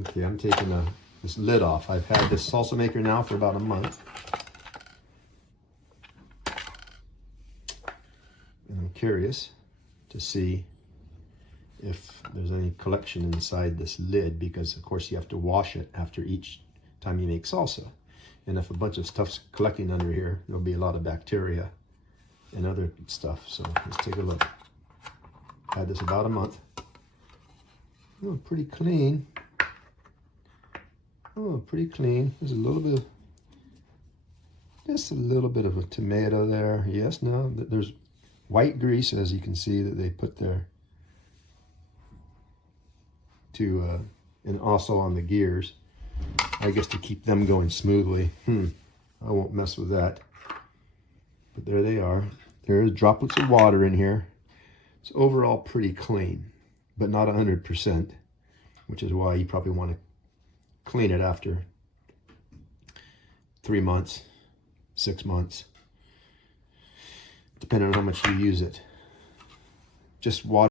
Okay, I'm taking this lid off. I've had this salsa maker now for about a month. And I'm curious to see if there's any collection inside this lid, because of course you have to wash it after each time you make salsa. And if a bunch of stuff's collecting under here, there'll be a lot of bacteria and other stuff. So let's take a look. Had this about a month. Oh, pretty clean. Oh, pretty clean. There's a little bit of, just a little bit of a tomato there. Yes, no, there's white grease, as you can see, that they put there to, and also on the gears, I guess to keep them going smoothly. I won't mess with that. But there they are. There's droplets of water in here. It's overall pretty clean, but not 100%, which is why you probably want to clean it after 3 months, 6 months, depending on how much you use it. Just water.